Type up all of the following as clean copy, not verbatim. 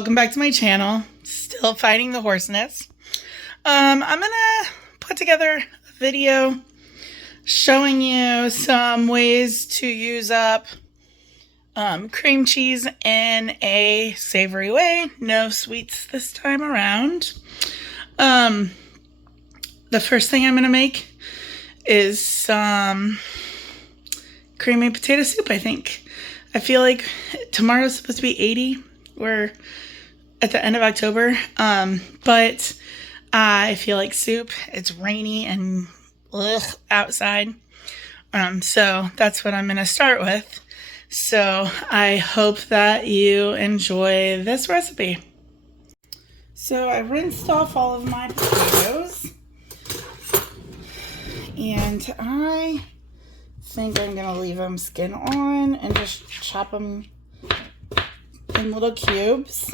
welcome back to my channel. Still fighting the hoarseness. I'm gonna put together a video showing you some ways to use up cream cheese in a savory way. No sweets this time around. The first thing I'm gonna make is some creamy potato soup, I think. I feel like tomorrow's supposed to be 80. We're at the end of October, but I feel like soup. It's rainy and outside, so that's what I'm going to start with. So I hope that you enjoy this recipe. So I rinsed off all of my potatoes, and I think I'm going to leave them skin on and just chop them in little cubes.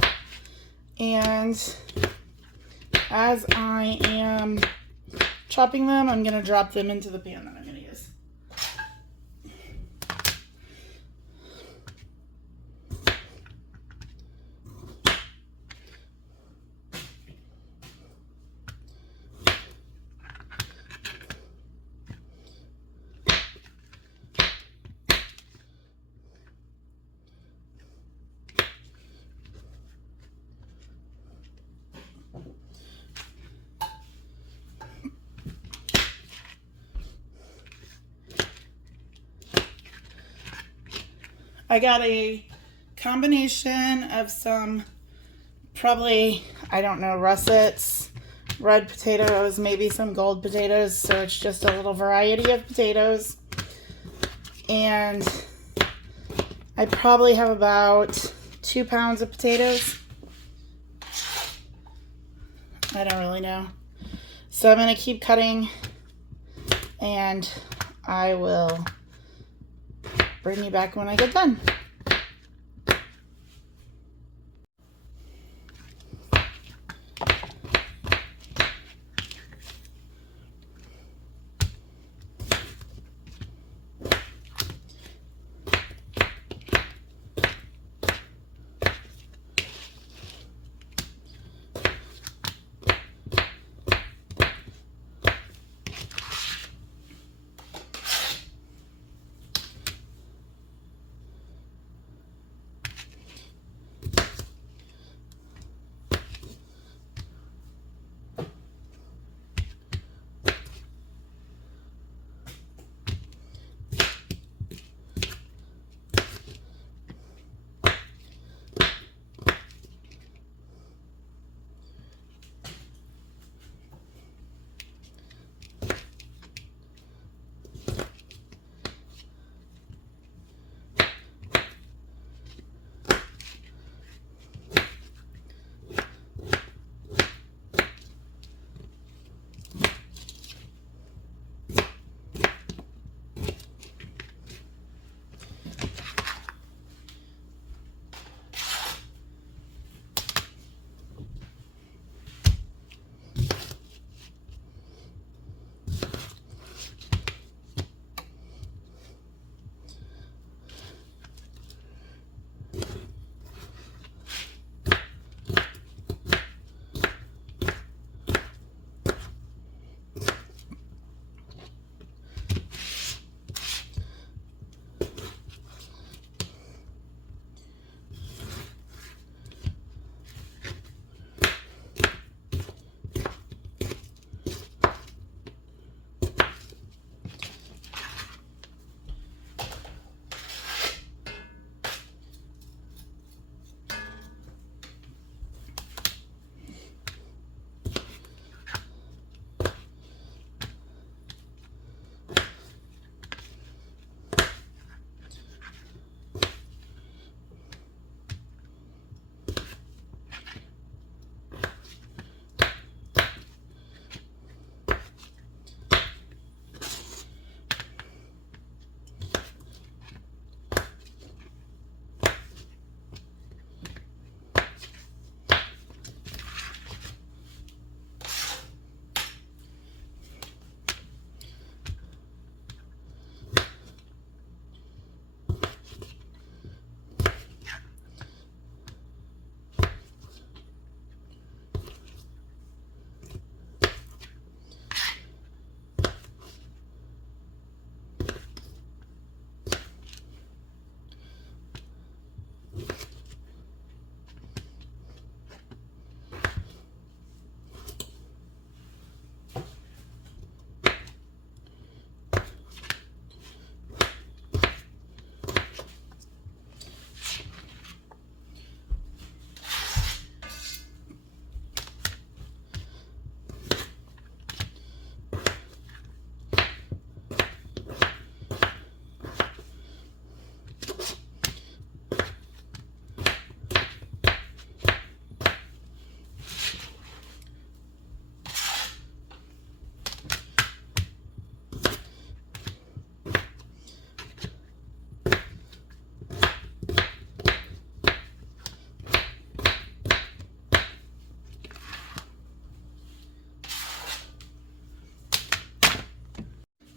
And as I am chopping them, I'm going to drop them into the pan that I'm going to use. I got a combination of some, probably, I don't know, russets, red potatoes, maybe some gold potatoes, so it's just a little variety of potatoes. And I probably have about 2 pounds of potatoes. I don't really know. So I'm going to keep cutting, and I will bring you back when I get done.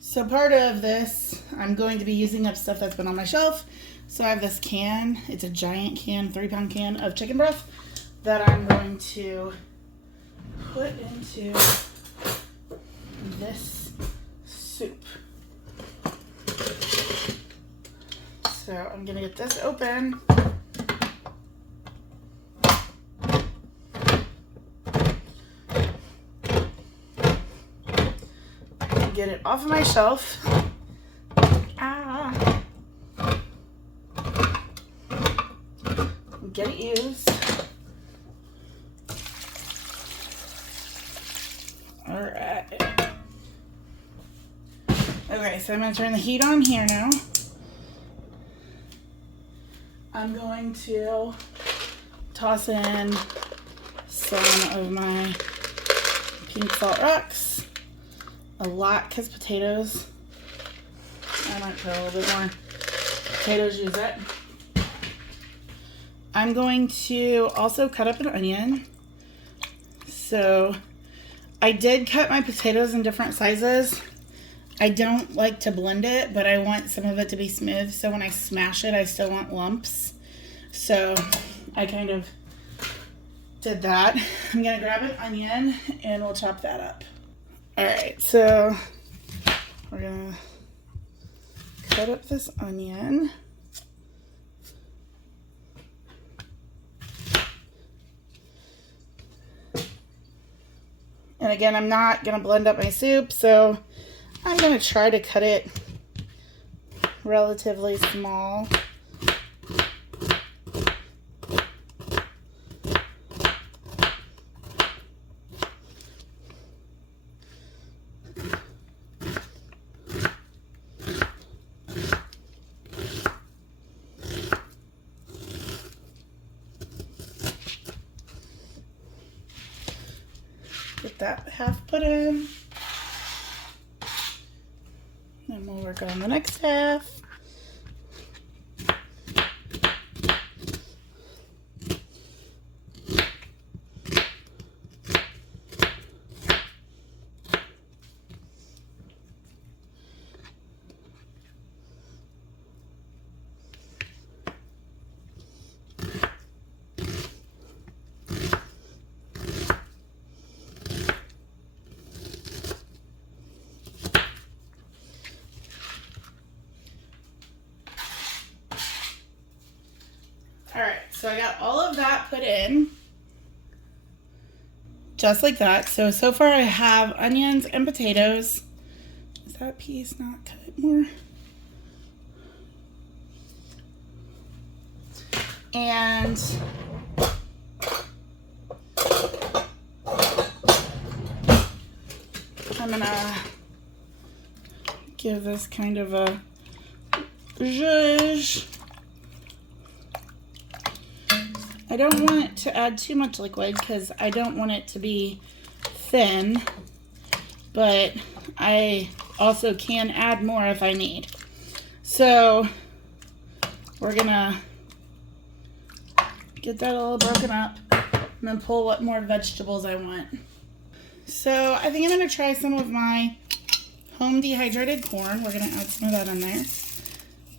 So part of this, I'm going to be using up stuff that's been on my shelf. So I have this can, it's a giant can, 3-pound can of chicken broth that I'm going to put into this soup. So I'm gonna get this open. Get it off of my shelf. Get it used. All right. Okay, so I'm going to turn the heat on here now. I'm going to toss in some of my pink salt rocks. A lot, because potatoes. I might put a little bit more. Potatoes use it. I'm going to also cut up an onion. So I did cut my potatoes in different sizes. I don't like to blend it, but I want some of it to be smooth. So when I smash it, I still want lumps. So I kind of did that. I'm gonna grab an onion and we'll chop that up. All right, so we're gonna cut up this onion. And again, I'm not gonna blend up my soup, so I'm gonna try to cut it relatively small. Get that half put in. Then we'll work on the next half. All right, so I got all of that put in, just like that. So far I have onions and potatoes. Is that piece not cut more? And I'm gonna give this kind of a zhuzh. I don't want to add too much liquid because I don't want it to be thin, but I also can add more if I need. So we're gonna get that all broken up and then pull what more vegetables I want. So I think I'm gonna try some of my home dehydrated corn. We're gonna add some of that in there.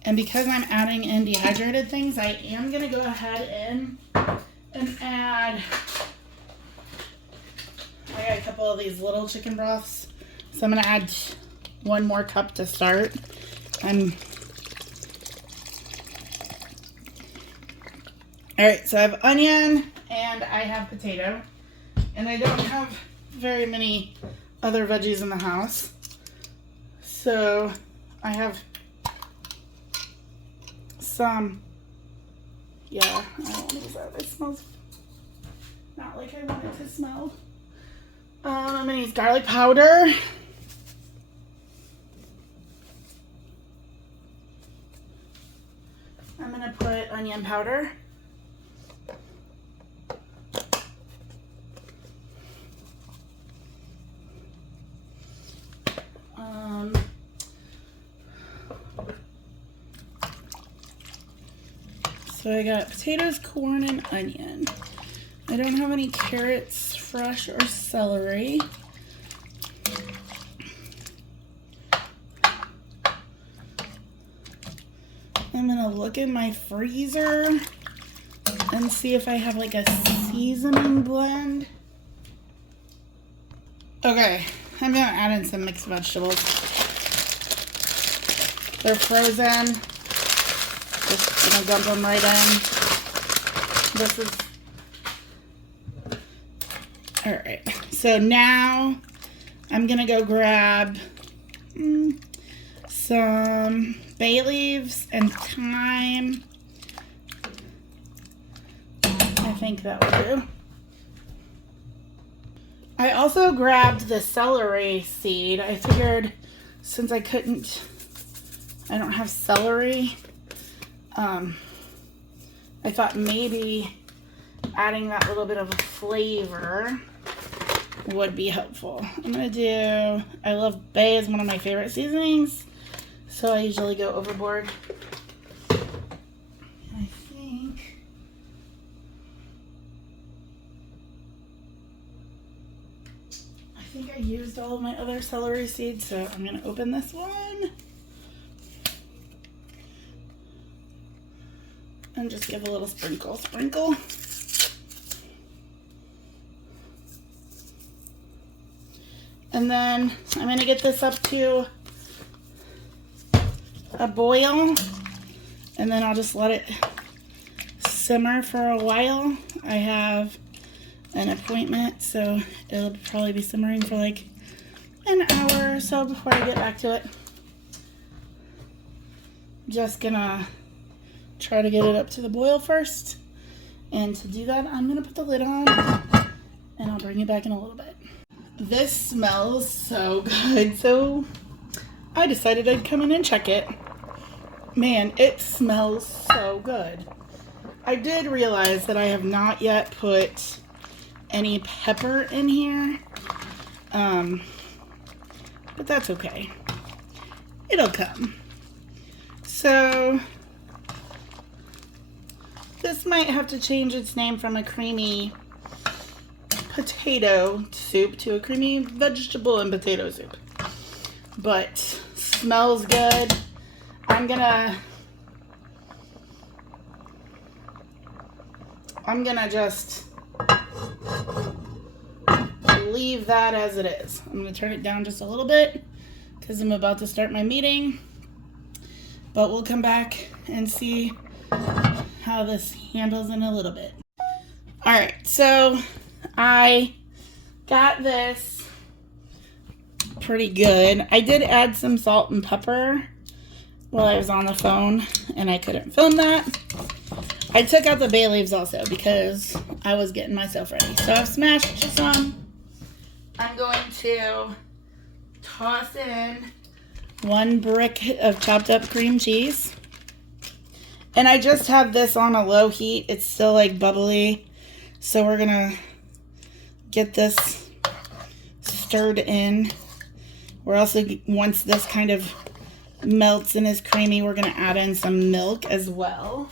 And because I'm adding in dehydrated things, I am gonna go ahead and add, I got a couple of these little chicken broths. So I'm gonna add 1 more cup to start. All right, so I have onion and I have potato. And I don't have very many other veggies in the house. So I have some, yeah, I don't want to use that. It smells not like I want it to smell. I'm gonna use garlic powder. I'm gonna put onion powder. So I got potatoes, corn, and onion. I don't have any carrots, fresh, or celery. I'm gonna look in my freezer and see if I have like a seasoning blend. Okay, I'm gonna add in some mixed vegetables. They're frozen. Just gonna dump them right in. This is, all right. So now I'm gonna go grab some bay leaves and thyme. I think that will do. I also grabbed the celery seed. I figured since I don't have celery, I thought maybe adding that little bit of a flavor would be helpful. I'm gonna do, I love bay is one of my favorite seasonings, so I usually go overboard. I think I used all of my other celery seeds, so I'm gonna open this one and just give a little sprinkle. And then I'm gonna get this up to a boil, and then I'll just let it simmer for a while. I have an appointment, so it'll probably be simmering for like an hour or so before I get back to it. Just gonna try to get it up to the boil first, and to do that I'm gonna put the lid on and I'll bring you back in a little bit. This smells so good, so I decided I'd come in and check it. Man, it smells so good. I did realize that I have not yet put any pepper in here, but that's okay. It'll come. So this might have to change its name from a creamy potato soup to a creamy vegetable and potato soup, but smells good. I'm gonna just leave that as it is. I'm gonna turn it down just a little bit because I'm about to start my meeting, but we'll come back and see how this handles in a little bit. All right, so I got this pretty good. I did add some salt and pepper while I was on the phone, and I couldn't film that. I took out the bay leaves also because I was getting myself ready. So I've smashed some. I'm going to toss in 1 brick of chopped up cream cheese. And I just have this on a low heat. It's still like bubbly. So we're gonna get this stirred in. We're also, once this kind of melts and is creamy, we're gonna add in some milk as well.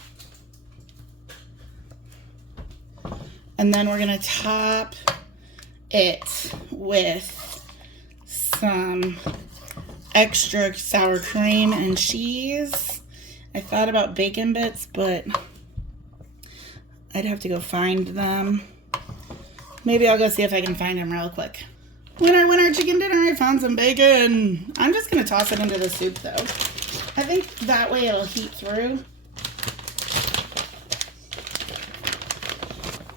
And then we're gonna top it with some extra sour cream and cheese. I thought about bacon bits, but I'd have to go find them. Maybe I'll go see if I can find them real quick. Winner, winner, chicken dinner, I found some bacon. I'm just gonna toss it into the soup though. I think that way it'll heat through.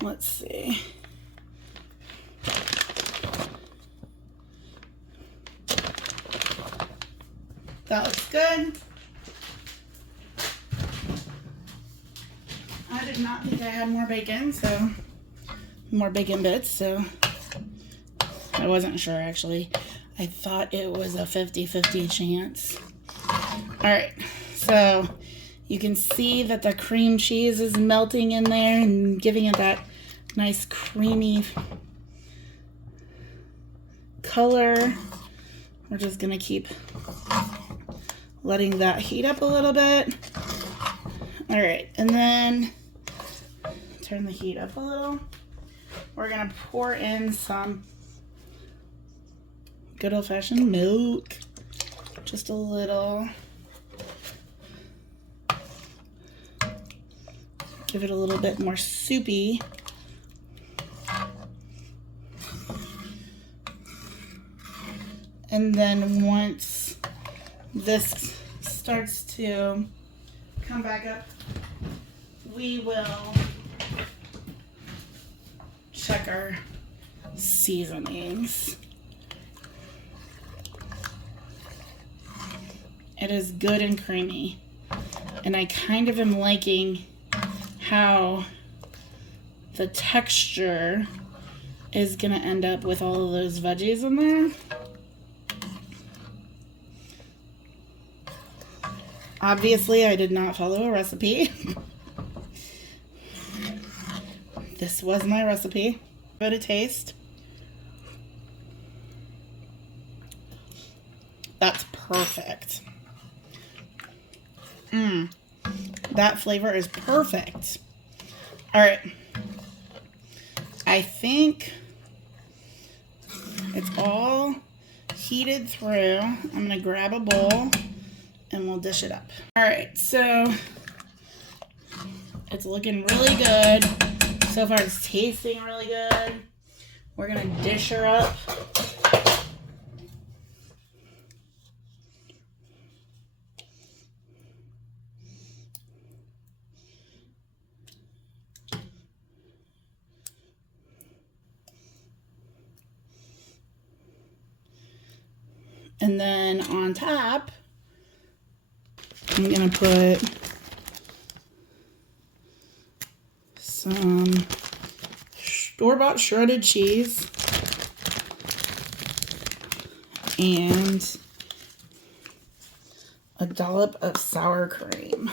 Let's see. That looks good. I did not think I had more bacon, so more bacon bits, so I wasn't sure actually. I thought it was a 50-50 chance. All right, so you can see that the cream cheese is melting in there and giving it that nice creamy color. We're just gonna keep letting that heat up a little bit. All right, and then turn the heat up a little. We're gonna pour in some good old-fashioned milk, just a little. Give it a little bit more soupy. And then once this starts to come back up, we will check our seasonings. It is good and creamy. And I kind of am liking how the texture is gonna end up with all of those veggies in there. Obviously, I did not follow a recipe. This was my recipe. Give it a taste. That's perfect. That flavor is perfect. All right. I think it's all heated through. I'm going to grab a bowl and we'll dish it up. All right, so it's looking really good. So far it's tasting really good. We're gonna dish her up. And then on top, I'm gonna put some store-bought shredded cheese and a dollop of sour cream.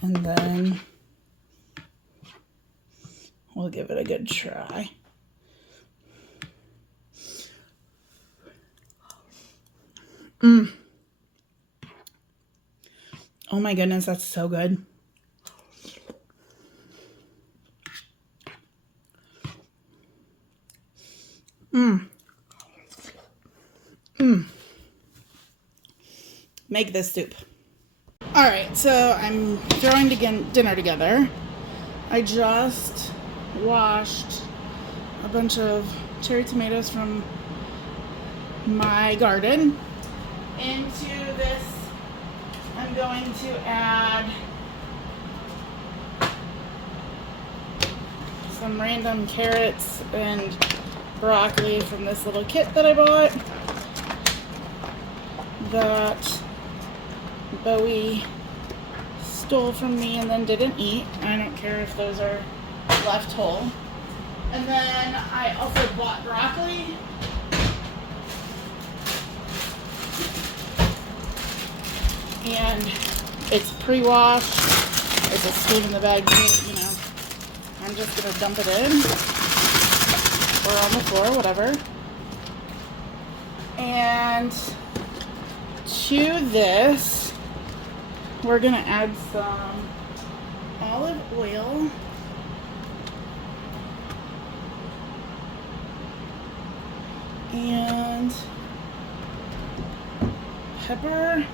And then we'll give it a good try. Oh my goodness, that's so good. Make this soup. All right, so I'm throwing dinner together. I just washed a bunch of cherry tomatoes from my garden. Into this, I'm going to add some random carrots and broccoli from this little kit that I bought that Bowie stole from me and then didn't eat. I don't care if those are left whole. And then I also bought broccoli. And it's pre-washed. It's a stain in the bag, you know. I'm just gonna dump it in, or on the floor, whatever. And to this, we're gonna add some olive oil. And pepper.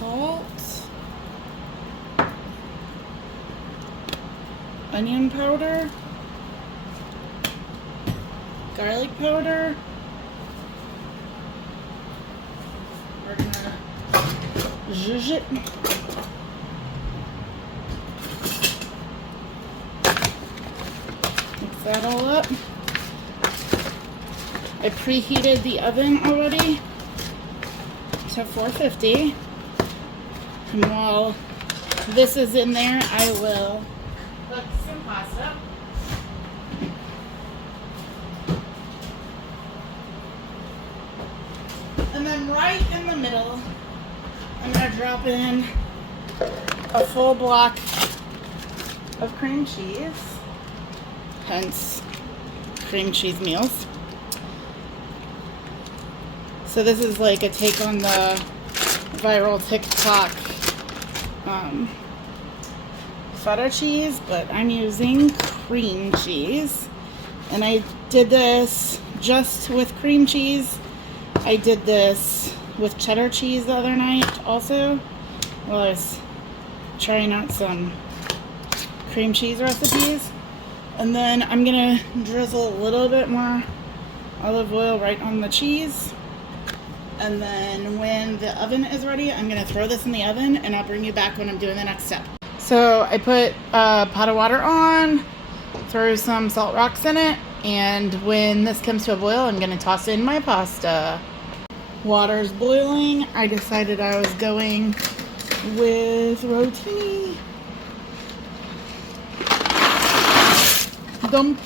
Salt, onion powder, garlic powder. We're gonna zhuzh it. Mix that all up. I preheated the oven already to 450. And while this is in there, I will cook some pasta. And then right in the middle, I'm going to drop in a full block of cream cheese, hence cream cheese meals. So this is like a take on the viral TikTok feta cheese, but I'm using cream cheese. And I did this just with cream cheese. I did this with cheddar cheese the other night also, while I was trying out some cream cheese recipes. And then I'm gonna drizzle a little bit more olive oil right on the cheese. And then when the oven is ready, I'm gonna throw this in the oven, and I'll bring you back when I'm doing the next step. So I put a pot of water on, throw some salt rocks in it, and when this comes to a boil, I'm gonna toss in my pasta. Water's boiling. I decided I was going with rotini. Dump.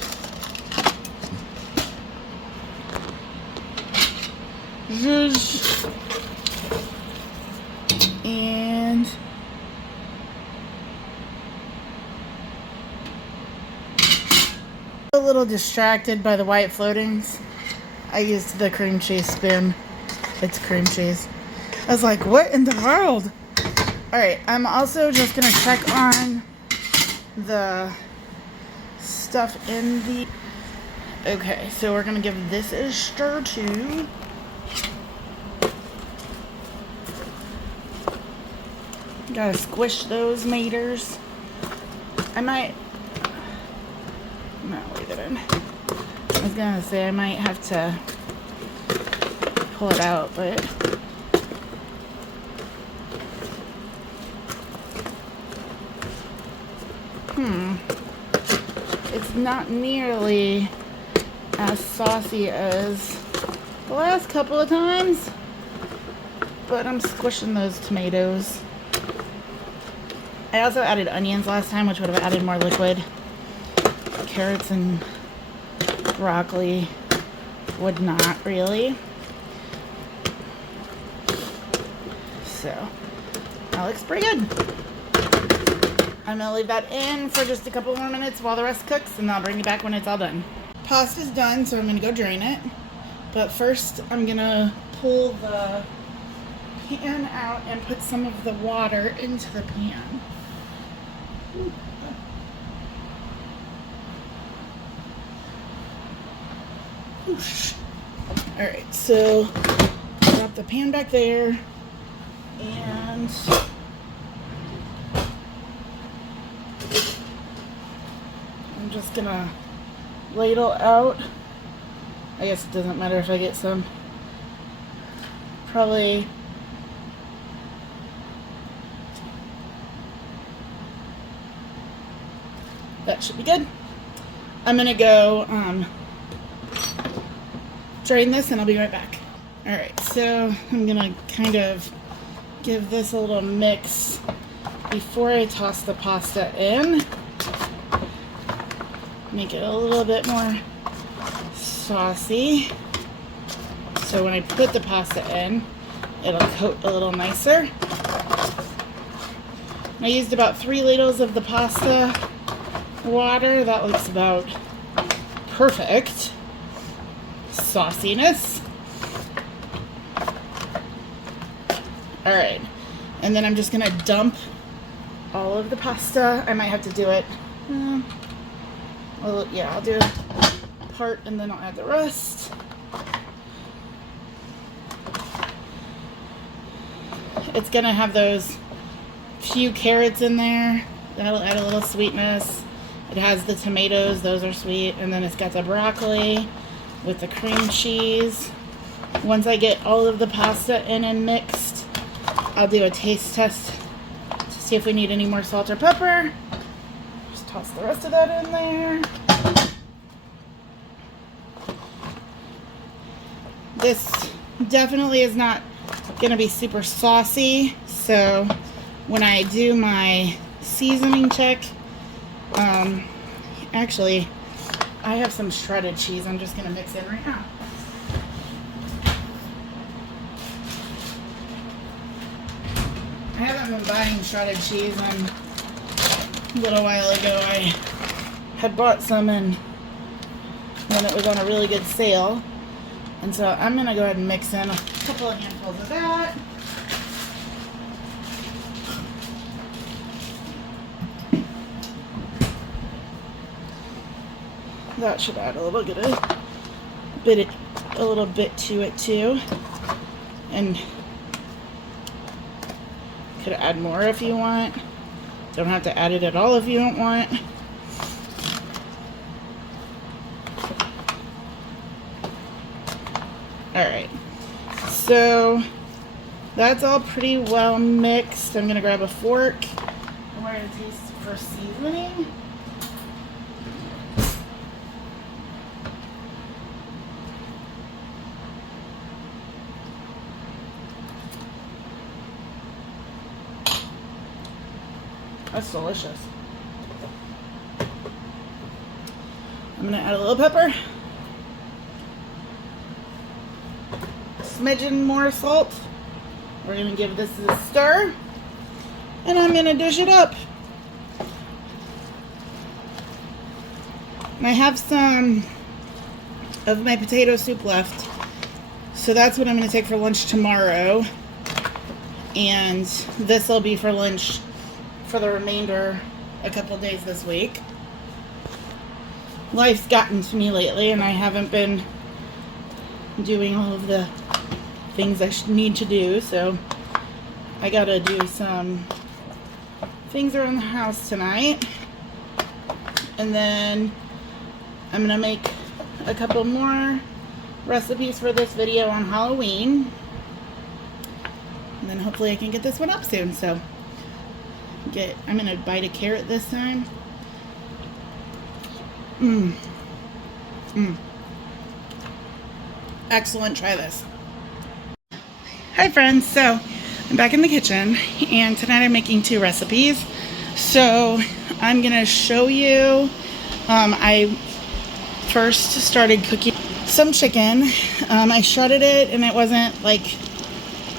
Zhuzh. And a little distracted by the white floatings. I used the cream cheese spoon. It's cream cheese. I was like, what in the world? Alright, I'm also just gonna check on the stuff in the... Okay, so we're gonna give this a stir too. Gotta squish those maters. I might... No, leave it in. I was gonna say I might have to pull it out, but... It's not nearly as saucy as the last couple of times, but I'm squishing those tomatoes. I also added onions last time, which would have added more liquid. Carrots and broccoli would not really. So, that looks pretty good. I'm going to leave that in for just a couple more minutes while the rest cooks, and I'll bring you back when it's all done. Pasta's done, so I'm going to go drain it. But first, I'm going to pull the pan out and put some of the water into the pan. Alright, so drop the pan back there, and I'm just gonna ladle out. I guess it doesn't matter if I get some. Probably that should be good. I'm gonna go drain this, and I'll be right back. Alright, so I'm gonna kind of give this a little mix before I toss the pasta in. Make it a little bit more saucy, so when I put the pasta in, it'll coat a little nicer. I used about 3 ladles of the pasta water. That looks about perfect sauciness. Alright, and then I'm just gonna dump all of the pasta. I might have to do it, well, yeah, I'll do part and then I'll add the rest. It's gonna have those few carrots in there. That'll add a little sweetness. It has the tomatoes, those are sweet, and then it's got the broccoli with the cream cheese. Once I get all of the pasta in and mixed, I'll do a taste test to see if we need any more salt or pepper. Just toss the rest of that in there. This definitely is not gonna be super saucy, so when I do my seasoning check, actually I have some shredded cheese I'm just gonna mix in right now. I haven't been buying shredded cheese, and a little while ago I had bought some and when it was on a really good sale, and so I'm gonna go ahead and mix in a couple of handfuls of that. That should add a little bit to it too. And could add more if you want. Don't have to add it at all if you don't want. Alright, so that's all pretty well mixed. I'm going to grab a fork and we're going to taste for seasoning. That's delicious. I'm going to add a little pepper. Smidgen more salt. We're going to give this a stir. And I'm going to dish it up. And I have some of my potato soup left. So that's what I'm going to take for lunch tomorrow. And this will be for lunch for the remainder a couple days this week. Life's gotten to me lately and I haven't been doing all of the things I need to do, so I gotta do some things around the house tonight. And then I'm gonna make a couple more recipes for this video on Halloween, and then hopefully I can get this one up soon. So I'm gonna bite a carrot this time. Excellent, try this. Hi friends, so I'm back in the kitchen and tonight I'm making 2 recipes. So I'm gonna show you, I first started cooking some chicken. I shredded it and it wasn't like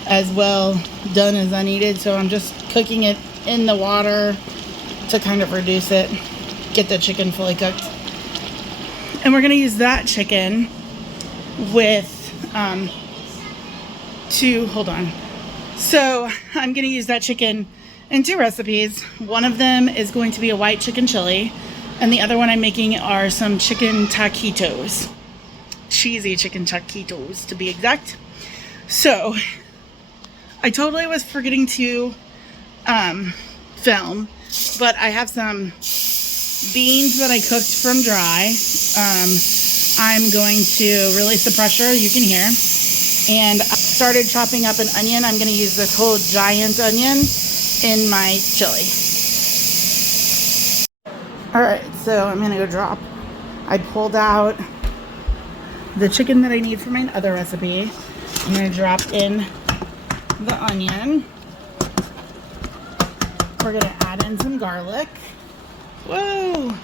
as well done as I needed, so I'm just cooking it in the water to kind of reduce it, get the chicken fully cooked. And we're gonna use that chicken with So I'm gonna use that chicken in 2 recipes. One of them is going to be a white chicken chili, and the other one I'm making are some chicken taquitos. Cheesy chicken taquitos to be exact. So I totally was forgetting to film, but I have some beans that I cooked from dry. I'm going to release the pressure, you can hear. And I started chopping up an onion. I'm going to use this whole giant onion in my chili. Alright, so I'm going to go drop. I pulled out the chicken that I need for my other recipe. I'm going to drop in the onion. We're going to add in some garlic. Whoa!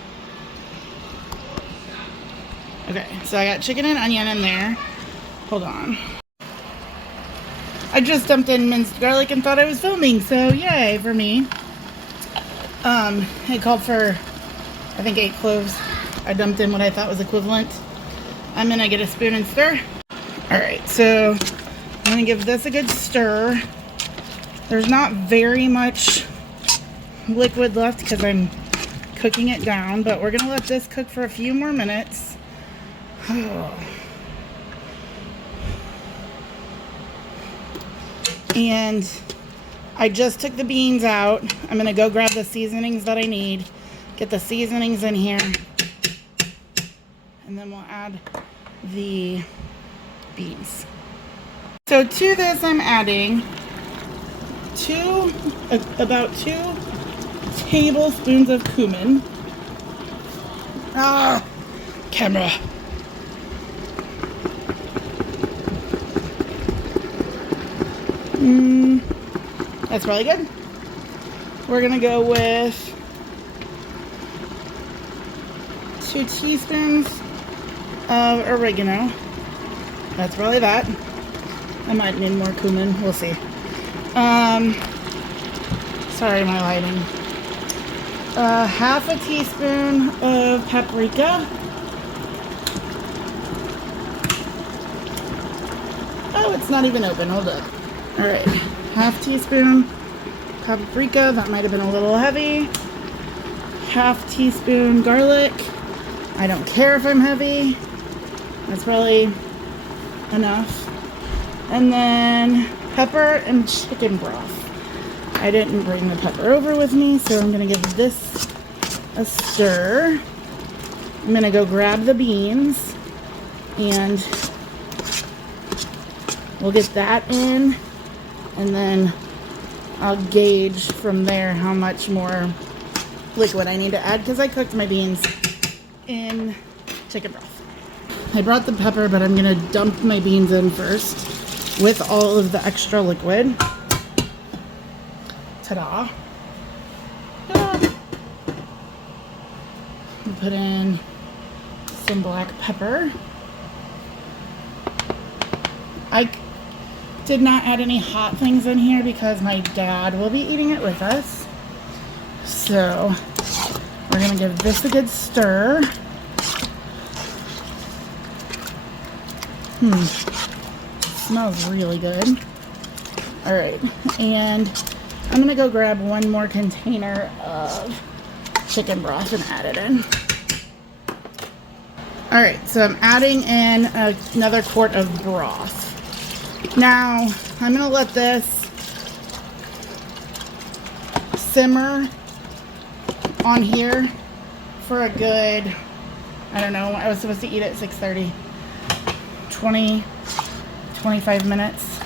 Okay, so I got chicken and onion in there. Hold on. I just dumped in minced garlic and thought I was filming, so yay for me. It called for, I think, 8 cloves. I dumped in what I thought was equivalent. I'm gonna get a spoon and stir. Alright, so I'm gonna give this a good stir. There's not very much liquid left because I'm cooking it down, but we're gonna let this cook for a few more minutes. And I just took the beans out. I'm gonna go grab the seasonings that I need, get the seasonings in here, and then we'll add the beans. So to this I'm adding about 2 tablespoons of cumin. Camera. That's really good. We're gonna go with 2 teaspoons of oregano. That's probably that. I might need more cumin, we'll see. Sorry, my lighting. Half a teaspoon of paprika. Oh, it's not even open, hold up. Alright, half teaspoon paprika, that might have been a little heavy. Half teaspoon garlic. I don't care if I'm heavy. That's probably enough. And then pepper and chicken broth. I didn't bring the pepper over with me, so I'm going to give this a stir. I'm going to go grab the beans and we'll get that in, and then I'll gauge from there how much more liquid I need to add because I cooked my beans in chicken broth. I brought the pepper, but I'm going to dump my beans in first with all of the extra liquid. Ta-da. Ta-da. Put in some black pepper. I did not add any hot things in here because my dad will be eating it with us. So we're going to give this a good stir. Smells really good. All right, and I'm going to go grab one more container of chicken broth and add it in. All right, so I'm adding in another quart of broth. Now, I'm going to let this simmer on here for a good, I don't know, I was supposed to eat at 6:30, 25 minutes.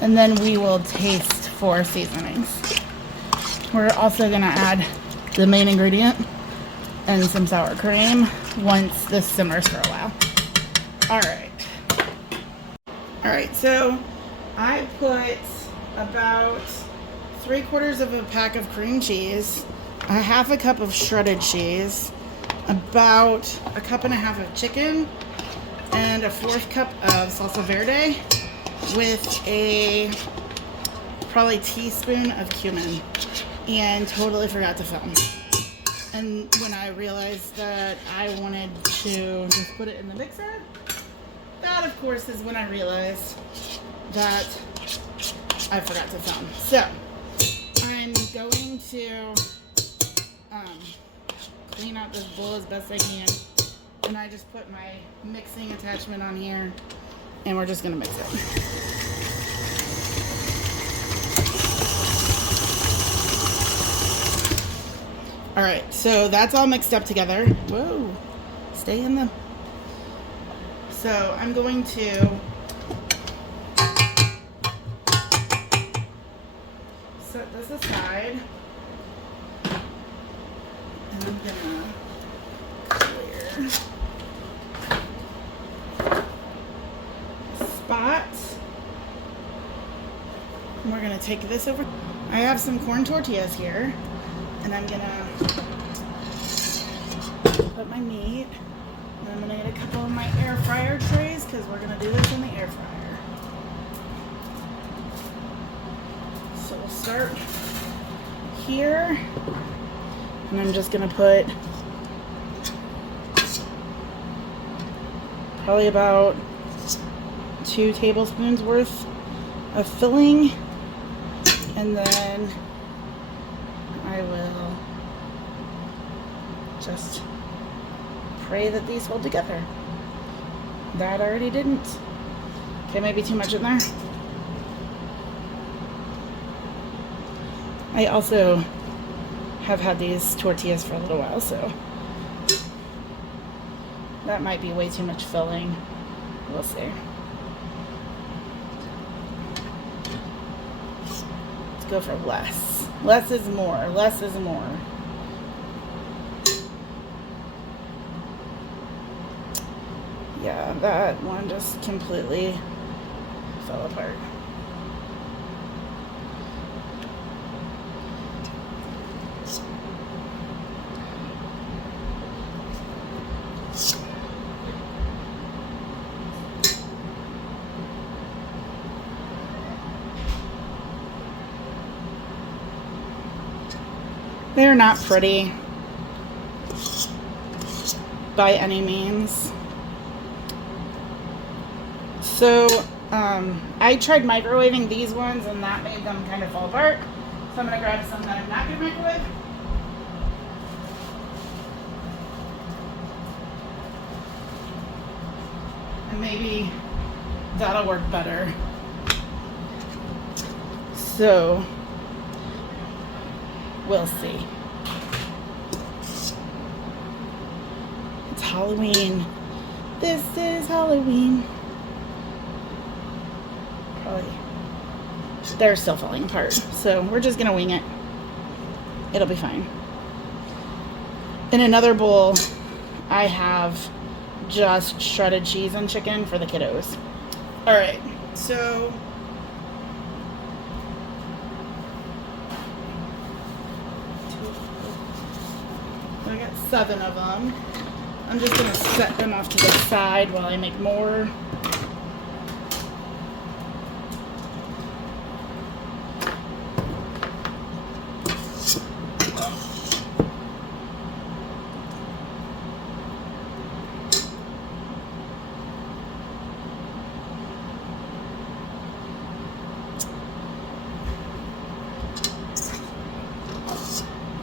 And then we will taste for seasonings. We're also going to add the main ingredient and some sour cream once this simmers for a while. All right, so I put about 3/4 of a pack of cream cheese, a half a cup of shredded cheese, about a cup and a half of chicken, and a 1/4 cup of salsa verde with a probably teaspoon of cumin, and totally forgot to film. And when I realized that I wanted to just put it in the mixer, that of course is when I realized that I forgot to film. So I'm going to clean out this bowl as best I can, and I just put my mixing attachment on here, and we're just gonna mix it. All right, so that's all mixed up together. Whoa, stay in the... So I'm going to set this aside, and I'm gonna clear the spot. And we're gonna take this over. I have some corn tortillas here, and I'm gonna put my meat. I'm going to get a couple of my air fryer trays because we're going to do this in the air fryer. So we'll start here, and I'm just going to put probably about 2 tablespoons worth of filling, and then I will just pray that these hold together. That already didn't. Okay, maybe too much in there. I also have had these tortillas for a little while, so that might be way too much filling. We'll see. Let's go for less. Less is more. Less is more. Yeah, that one just completely fell apart. They're not pretty by any means. So I tried microwaving these ones, and that made them kind of fall apart. So I'm going to grab some that I'm not going to microwave. maybe that'll work better. So we'll see. It's Halloween. This is Halloween. Probably. They're still falling apart. So we're just gonna wing it. It'll be fine. In another bowl, I have just shredded cheese and chicken for the kiddos. All right, so I got 7 of them. I'm just gonna set them off to the side while I make more.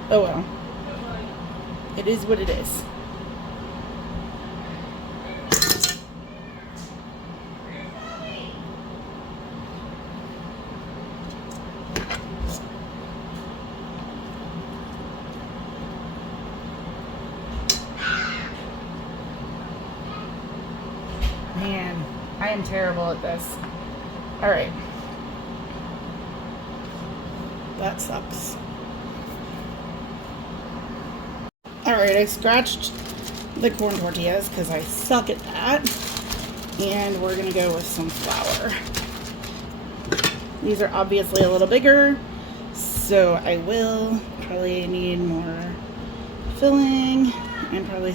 Oh well. It is what it is. Man, I am terrible at this. All right. That sucks. Alright, I scratched the corn tortillas because I suck at that. And we're going to go with some flour. These are obviously a little bigger, so I will probably need more filling and probably...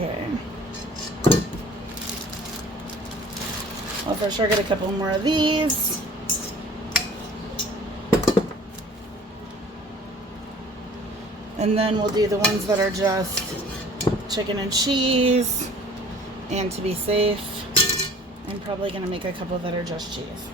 Okay. I'll for sure get a couple more of these. And then we'll do the ones that are just chicken and cheese. And to be safe, I'm probably going to make a couple that are just cheese.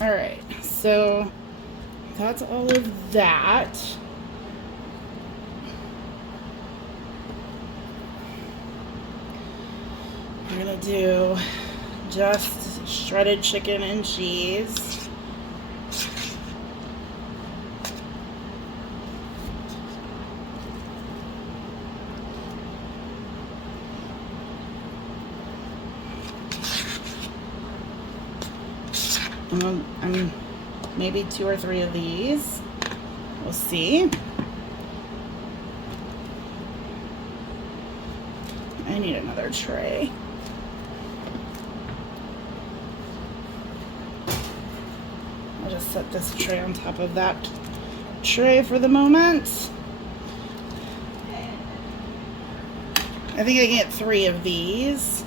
All right, so that's all of that. We're gonna do just shredded chicken and cheese. I'm maybe 2 or 3 of these. We'll see. I need another tray. I'll just set this tray on top of that tray for the moment. I think I can get 3 of these.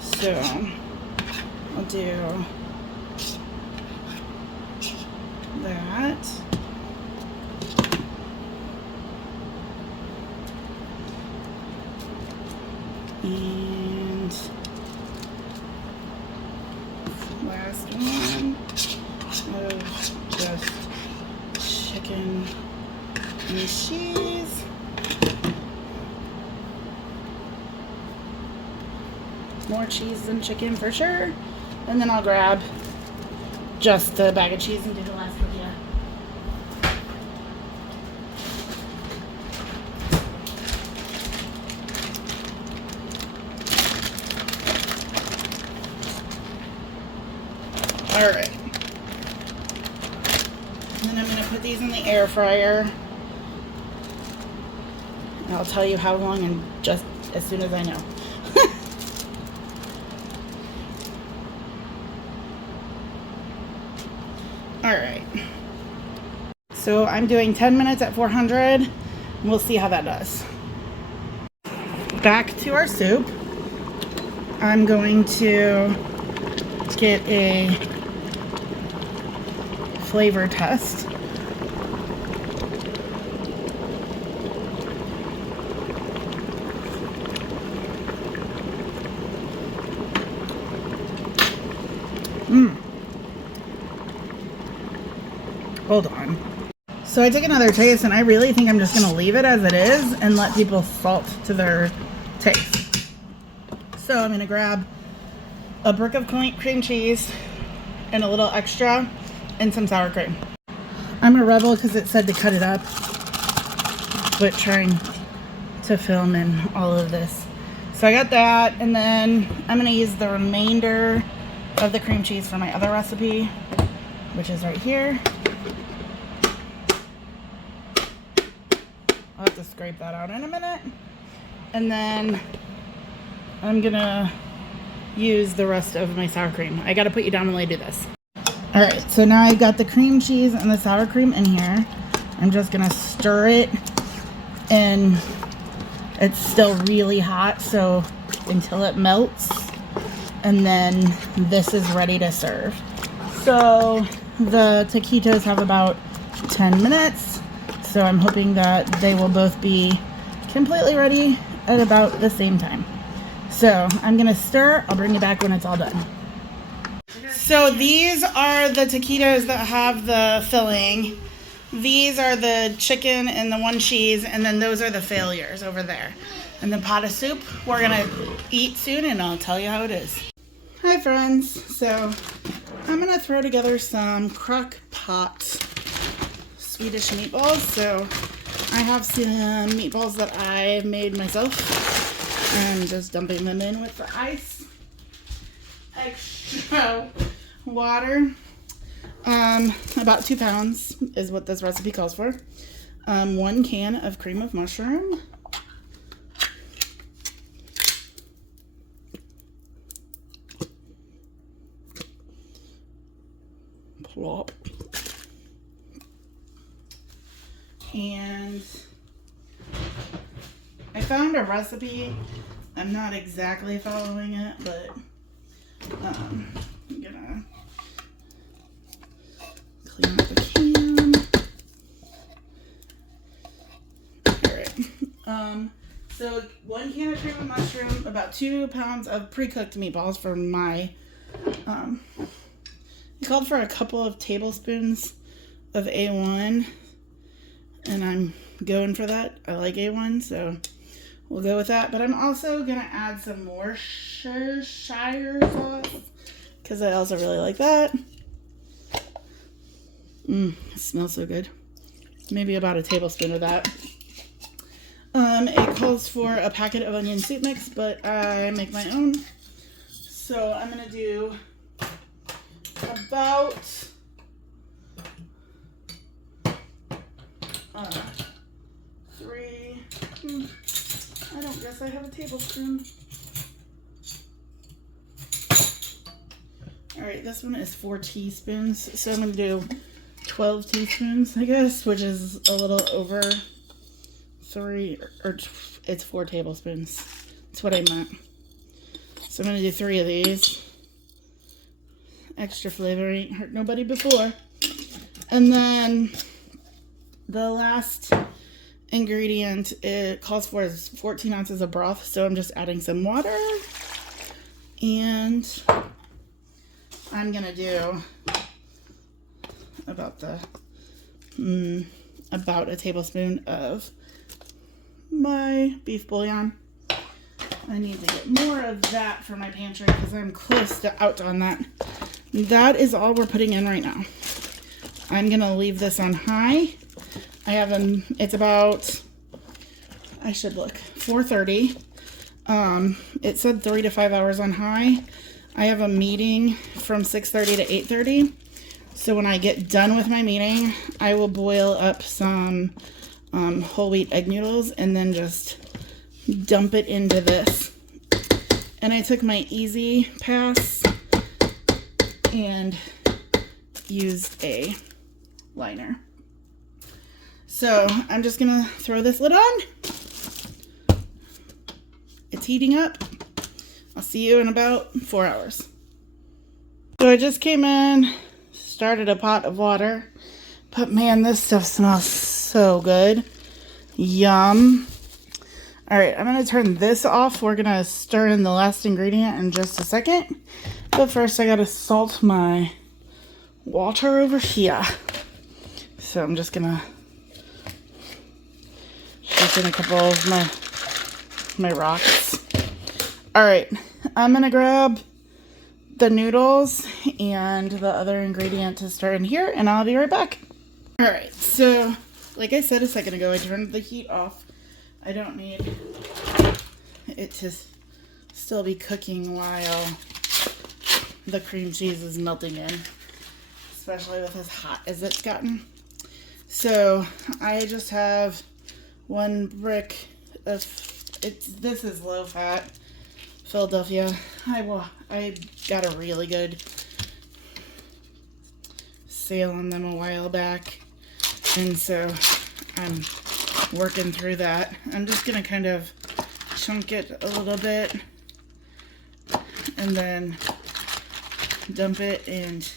So I'll do that. And last one of just chicken and cheese. More cheese than chicken for sure. And then I'll grab just the bag of cheese and do the last tortilla. All right. And then I'm going to put these in the air fryer. And I'll tell you how long and just as soon as I know. All right. So I'm doing 10 minutes at 400. We'll see how that does. Back to our soup. I'm going to get a flavor test. Hold on. So I took another taste, and I really think I'm just going to leave it as it is and let people salt to their taste. So I'm going to grab a brick of cream cheese and a little extra and some sour cream. I'm a rebel because it said to cut it up, but trying to film in all of this. So I got that, and then I'm going to use the remainder of the cream cheese for my other recipe, which is right here. I'll have to scrape that out in a minute. And then I'm gonna use the rest of my sour cream. I gotta put you down while I do this. All right, so now I've got the cream cheese and the sour cream in here. I'm just gonna stir it, and it's still really hot, so until it melts, and then this is ready to serve. So the taquitos have about 10 minutes. So I'm hoping that they will both be completely ready at about the same time. So I'm gonna stir. I'll bring you back when it's all done. So these are the taquitos that have the filling. These are the chicken and the one cheese, and then those are the failures over there. And the pot of soup we're gonna eat soon, and I'll tell you how it is. Hi friends. So I'm gonna throw together some crock pot Swedish meatballs. So I have some meatballs that I made myself. I'm just dumping them in with the ice, extra water. About 2 pounds is what this recipe calls for. 1 can of cream of mushroom. Plop. And I found a recipe. I'm not exactly following it, but I'm gonna clean up the can. Alright. So 1 can of cream of mushroom, about 2 pounds of pre-cooked meatballs for my, it called for a couple of tablespoons of A1. And I'm going for that. I like A1, so we'll go with that. But I'm also going to add some more Shire sauce, because I also really like that. It smells so good. Maybe about a tablespoon of that. It calls for a packet of onion soup mix, but I make my own. So I'm going to do about 3, I don't guess I have a tablespoon. Alright, this one is 4 teaspoons, so I'm going to do 12 teaspoons, I guess, which is a little over 3, or it's 4 tablespoons. That's what I meant. So I'm going to do 3 of these. Extra flavor, ain't hurt nobody before. And then the last ingredient it calls for is 14 ounces of broth, so I'm just adding some water, and I'm gonna do about a tablespoon of my beef bouillon. I need to get more of that for my pantry because I'm close to out on that. That is all we're putting in right now. I'm gonna leave this on high. It's about, I should look, 4:30. It said 3 to 5 hours on high. I have a meeting from 6:30 to 8:30. So when I get done with my meeting, I will boil up some whole wheat egg noodles and then just dump it into this. And I took my Easy Pass and used a liner. So I'm just gonna throw this lid on. It's heating up. I'll see you in about 4 hours. So I just came in, started a pot of water, but man, this stuff smells so good. Yum. All right, I'm gonna turn this off. We're gonna stir in the last ingredient in just a second. But first I gotta salt my water over here. So I'm just gonna shake in a couple of my rocks. All right, I'm gonna grab the noodles and the other ingredient to stir in here, and I'll be right back. All right, so like I said a second ago, I turned the heat off. I don't need it to still be cooking while the cream cheese is melting in, especially with as hot as it's gotten. So I just have one brick of this is low fat Philadelphia. I got a really good sale on them a while back, and so I'm working through that. I'm just gonna kind of chunk it a little bit and then dump it, and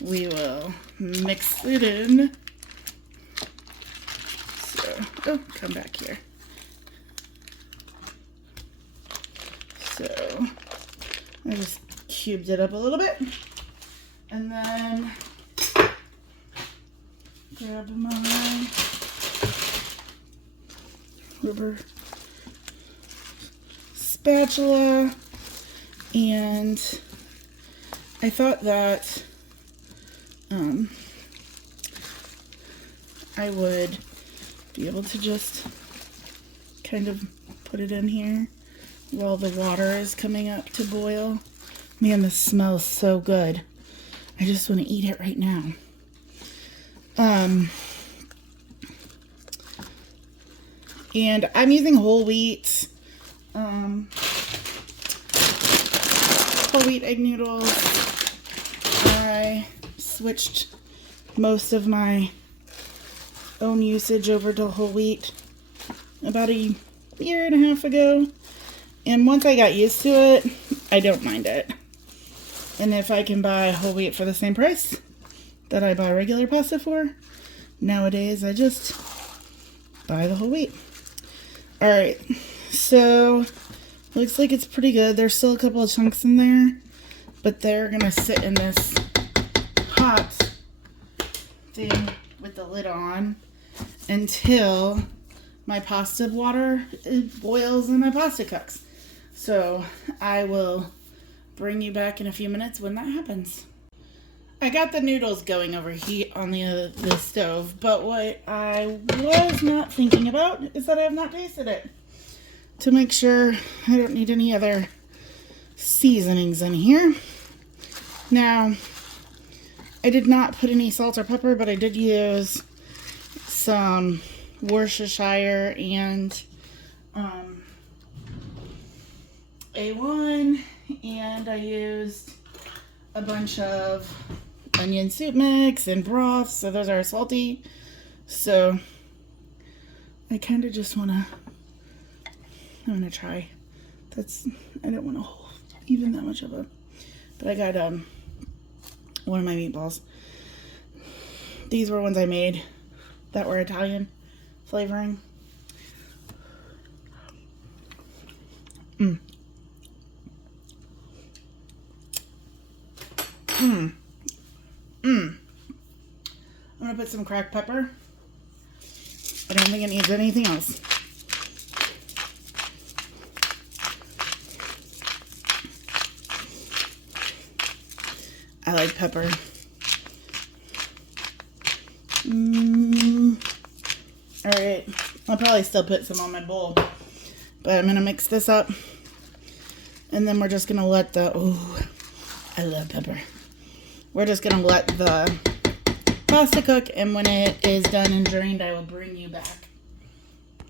we will mix it in. So, oh, come back here. So I just cubed it up a little bit, and then grab my rubber spatula, and I thought that I would be able to just kind of put it in here while the water is coming up to boil. Man, this smells so good. I just want to eat it right now. And I'm using whole wheat egg noodles. I switched most of my own usage over to whole wheat about a year and a half ago. And once I got used to it, I don't mind it. And if I can buy whole wheat for the same price that I buy regular pasta for, nowadays I just buy the whole wheat. Alright, so looks like it's pretty good. There's still a couple of chunks in there, but they're gonna sit in this hot thing with the lid on until my pasta water boils and my pasta cooks. So I will bring you back in a few minutes when that happens. I got the noodles going over heat on the stove, but what I was not thinking about is that I have not tasted it to make sure I don't need any other seasonings in here. Now, I did not put any salt or pepper, but I did use some Worcestershire and A1, and I used a bunch of onion soup mix and broth, so those are salty. So I kind of just want to, I'm going to try. I don't want to hold even that much of it. But I got one of my meatballs. These were ones I made that were Italian flavoring. I'm gonna put some cracked pepper. I don't think it needs anything else. I like pepper. Alright, I'll probably still put some on my bowl, but I'm gonna mix this up, and then we're just gonna let the I love pepper. We're just gonna let the pasta cook, and when it is done and drained, I will bring you back.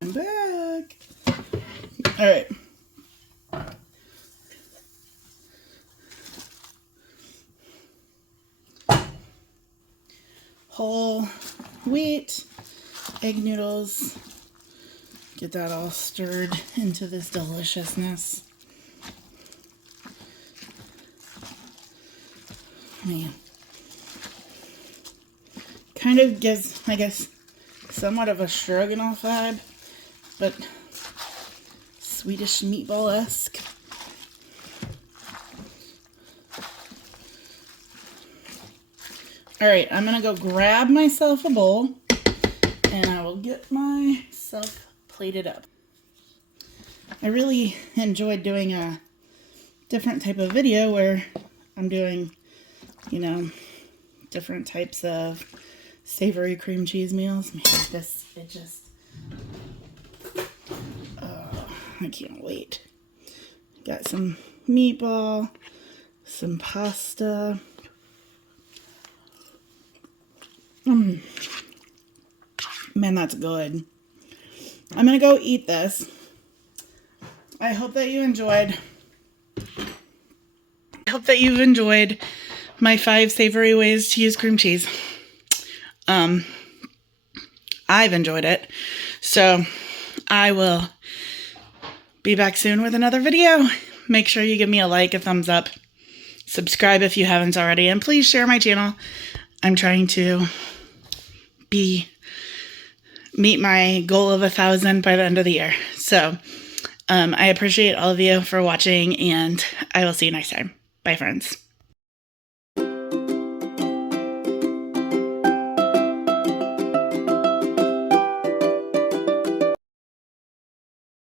I'm back. All right. Whole wheat, egg noodles. Get that all stirred into this deliciousness. Man. Kind of gives, I guess, somewhat of a stroganoff vibe, but Swedish meatball-esque. All right, I'm gonna go grab myself a bowl and I will get myself plated up. I really enjoyed doing a different type of video where I'm doing, you know, different types of savory cream cheese meals. Man, it just, I can't wait. Got some meatball, some pasta. Man, that's good. I'm gonna go eat this. I hope that you enjoyed. I hope that you've enjoyed my 5 savory ways to use cream cheese. I've enjoyed it. So I will be back soon with another video. Make sure you give me a like, a thumbs up, subscribe if you haven't already, and please share my channel. I'm trying to meet my goal of 1,000 by the end of the year. So I appreciate all of you for watching, and I will see you next time. Bye, friends.